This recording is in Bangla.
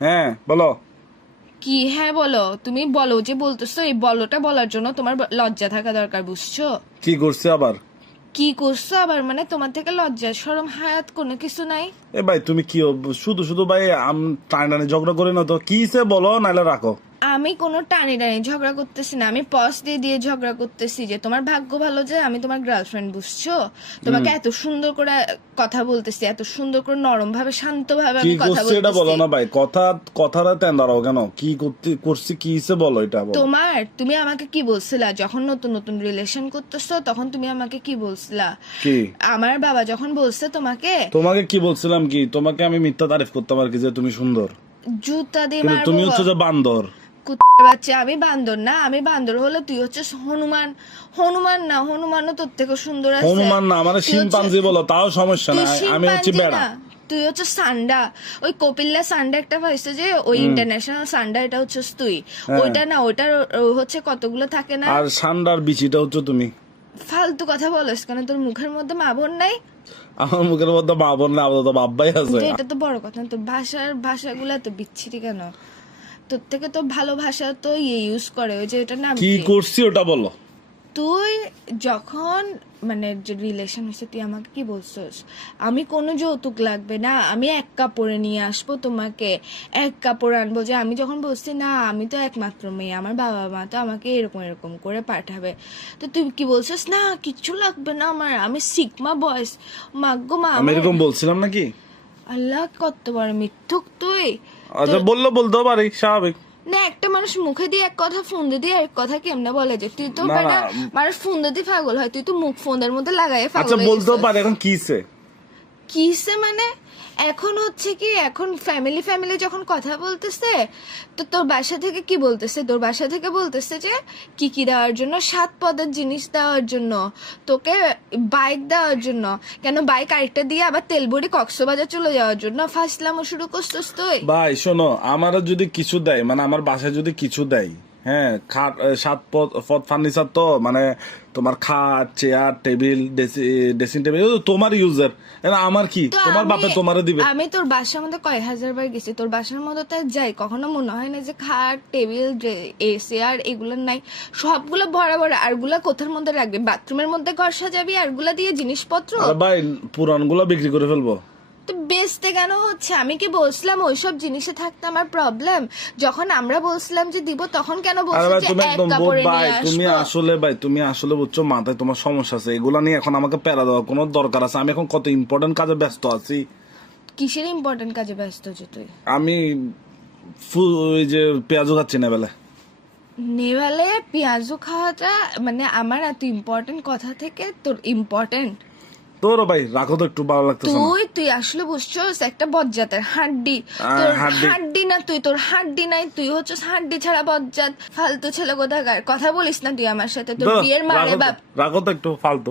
হ্যাঁ বলো। কি হ্যাঁ বলো? তুমি বলো যে বলতেছো, এই বলোটা বলার জন্য তোমার লজ্জা থাকা দরকার, বুঝছো? কি করছে আবার? কি করছো আবার মানে? তোমার থেকে লজ্জা শরম হায়াত কোনো কিছু নাই? এ ভাই তুমি কি শুধু শুধু ভাই টানি টানি ঝগড়া করে না তো, কি সে বলো নাহলে রাখো। আমি কোনো টানি টানি ঝগড়া করতেছি না, আমি পজ দিয়ে দিয়ে ঝগড়া করতেছি যে তোমার ভাগ্য ভালো যে আমি তোমার গার্লফ্রেন্ড, বুঝছো? তোমাকে এত সুন্দর করে কথা বলতেছি, এত সুন্দর করে নরম ভাবে শান্ত ভাবে কি আমি কথা করছে এটা বলো বলতেছি। না ভাই, কথাটা তেন দাঁড়াও কেন, কি করছি কি সে বলো এটা বলো। তুমি আমাকে কি বলছিলা যখন নতুন নতুন রিলেশন করতেছো? তখন তুমি আমাকে কি বলছিলা? কি আমার বাবা যখন বলছে তোমাকে, তোমাকে কি বলছিলাম, কি তোমাকে আমি মিথ্যা তারিফ করতাম আর কি যে তুমি সুন্দর, জুতা দিয়ে কিন্তু মারবো। তুমি হচ্ছে যে বান্দর। কুত্তার বাচ্চা, আমি বান্দর না। আমি বান্দর হলে তুই হচ্ছিস হনুমান। হনুমান না, হনুমানও তোর থেকে সুন্দর আছে। হনুমান না, মানে তুই শিম্পাঞ্জি বলো তাও সমস্যা তুই না, আমি হচ্ছে শিম্পাঞ্জি বেড়া। না, তুই হচ্ছে সান্ডা। ওই কপিল্লা সান্ডা একটা পাইছে যে, ওই ইন্টারন্যাশনাল সান্ডা, এটা হচ্ছিস তুই। হ্যাঁ। ওইটা না, ওইটার হচ্ছে কতগুলো থাকে না। আর সান্ডার বিচিটা হচ্ছে তুমি। ফালতু কথা বলিস কেন? তোর মুখের মধ্যে মা বোন নাই? আমার মুখের মধ্যে মা বোন না, আপাতত বাব্বাই আছে। যে এটা তো বড় কথা না, তোর ভাষাগুলা তো বিচ্ছিরি কেন? তোর থেকে তো ভালো ভাষা তো ইউজ করে, ওই যে এটার নাম কি কি? করছি ওটা বলো। তুই যখন মানে যে রিলেশন হয়েছে, তুই আমাকে কি বলছিস? আমি কোনো যৌতুক লাগবে না, আমি এক কাপড়ে নিয়ে আসবো তোমাকে, এক কাপড় আনবো। যে আমি যখন বলছি না আমি তো একমাত্র মেয়ে, আমার বাবা মা তো আমাকে এরকম এরকম করে পাঠাবে, তো তুই কি বলছিস? না কিচ্ছু লাগবে না আমার, আমি সিগমা বয়স। মাগ্গো মা, আমি আমার এরকম বলছিলাম নাকি? আল্লাহ কত বড় মিথ্যুক তুই! আচ্ছা বলতেও পারি, স্বাভাবিক। না, একটা মানুষ মুখে দিয়ে এক কথা, ফোন দিয়ে এক কথা কেমনে বলে? যে তুই তো না, বেটা, না। মানুষ ফোন দিয়ে পাগল হয়, তুই তো মুখ ফোনের মধ্যে লাগাই আচ্ছা পাগল হয়ে বলতেও গেছিস। পারি, এখন কিসে? কিসে মানে? এখন হচ্ছে কি, এখন ফ্যামিলি ফ্যামিলি যখন কথা বলতেছে, তো তোর বাসা থেকে কি বলতেছে? তোর বাসা থেকে বলতেছে যে কি কি দেওয়ার জন্য, 7 পদের জিনিস দেওয়ার জন্য, তোকে বাইক দেওয়ার জন্য। কেন বাইক আরেকটা দিয়ে আবার তেলবড়ি কক্সবাজার চলে যাওয়ার জন্য ফাসলামও শুরু করছিস তুই? ভাই শোনো, আমারও যদি কিছু দেয়, মানে আমার বাসায় যদি কিছু দেয়, হ্যাঁ, খাট 7 পদ ফার্নিচার, তো মানে তোমার খাট চেয়ার টেবিল ড্রেসিং টেবিল তোমার ইউজার, এটা আমার কি, তো তোমার বাপে তোমারে দিবে। আমি তোর বাসার মধ্যে কয় হাজার বার গেছি, তোর বাসার মধ্যে তো যাই, কখনো মনে হয় না যে খাট টেবিল এসি আর এগুলো নাই? সবগুলো ভরা ভরা। আরগুলা কোথার মধ্যে রাখবি? বাথরুমের মধ্যে ঘর সাজাবি আরগুলা দিয়ে জিনিসপত্র? আরে ভাই পুরানগুলো বিক্রি করে ফেলবো। তো বেচতে কেন হচ্ছে? আমি কি বলছিলাম ওইসব জিনিসে থাকতে আমার প্রবলেম? যখন আমরা বলছিলাম যে দিব, তখন কেন আরে বলছিস ভাই যে তুমি এক একদম কাপড়ে ভাই, নিয়ে তুমি আসবো? আসলে ভাই, তুমি আসলে বুঝছো মাথায় তোমার সমস্যা আছে, এগুলা নিয়ে এখন আমাকে প্যারা দেওয়ার কোনো দরকার আছে? আমি এখন কত ইম্পর্টেন্ট কাজে ব্যস্ত আছি। কিসের ইম্পর্টেন্ট কাজে ব্যস্ত যে তুই? আমি ওই যে পেঁয়াজও খাচ্ছি না বেলা। নেভালে পেঁয়াজু খাওয়াটা মানে আমার এত ইম্পর্টেন্ট কথা থেকে তোর ইম্পর্টেন্ট? তোরও ভাই রাখো তো, একটু ভালো লাগতেছে না। তুই আসলে বুঝছস একটা বজ্জাতের হাড্ডি। তোর হাড্ডি। হাড্ডি না, তোর হাড্ডি নাই, তুই হচ্ছিস হাড্ডি ছাড়া বজ্জাত ফালতু ছেলে কোথাকার। কথা বলিস না তুই আমার সাথে, তোর বিয়ের মারে বাপ। রাখো তো একটু ফালতু।